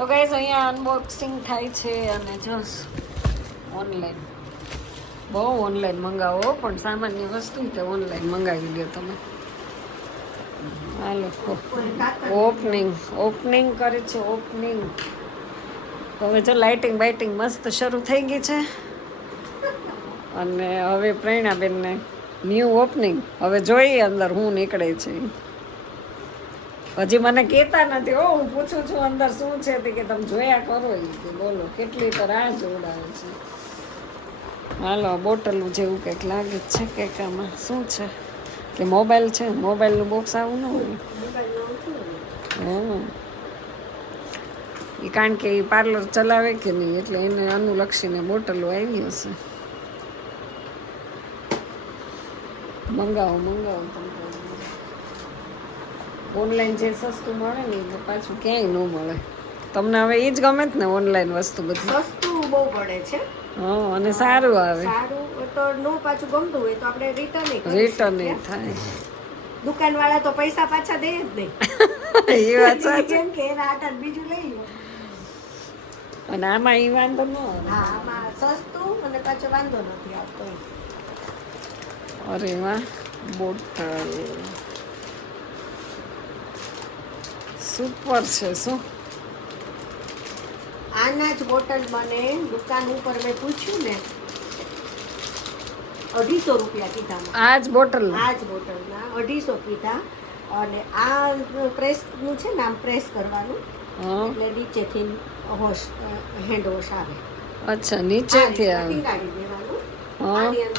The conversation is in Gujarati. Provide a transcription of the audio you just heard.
તો ગાઈસ અહીંયા અનબોક્સિંગ થાય છે અને જસ ઓનલાઈન બહુ ઓનલાઈન મંગાવો પણ સામાન્ય વસ્તુ તે ઓનલાઈન મંગાવી લ્યો તમે. હાલો ઓપનિંગ કરે છે ઓપનિંગ. હવે જો લાઇટિંગ બાઇટિંગ મસ્ત શરૂ થઈ ગઈ છે અને હવે પ્રેરણાબેનને ન્યૂ ઓપનિંગ. હવે જોઈએ અંદર શું નીકળે છે. હજી મને કહેતા નથી હો, હું પૂછું છું અંદર શું છે તે કે તમે જોયા કરો એ કે બોલો કેટલી તો રાહ જોડાવે છે. હાલો બોટલું જેવું કંઈક લાગે છે કંઈક આમાં શું છે કે મોબાઈલ છે, મોબાઈલનું બોક્સ આવું ન હોય. હા એ કારણ કે એ પાર્લર ચલાવે કે નહીં એટલે એને અનુલક્ષીને બોટલો આવી હશે. મંગાવો તમે ઓનલાઈન જે સસ્તું મળે ને એ પાછું ક્યાંય ન મળે. તમને હવે એ જ ગમે જ ને ઓનલાઈન વસ્તુ બધી સસ્તું બહુ પડે છે. હા અને સારું આવે. સારું તો નો પાછું ગમતું હોય તો આપણે રિટર્ન થાય. દુકાનવાળા તો પૈસા પાછા દે જ નહીં. એ વાત સાચી. કેમ કે એના આટા બીજું લઈ લો. અને આમાં એ વાંધો ન આવે. હા આમાં સસ્તું અને પાછો વાંધો નથી આવતો. અરે વાહ બોટલ સુપર છે. શું આના જ બોટલ મને દુકાન ઉપર મેં પૂછ્યું ને 250 રૂપિયા કીધા. આ જ બોટલના 250 કીધા. અને આ પ્રેસનું છે ને આમ પ્રેસ કરવાનું એટલે નીચેથી હેન્ડ વોશ આવે. અચ્છા નીચેથી આવે. ટીંગાડી દેવાનું. હા આની અંદર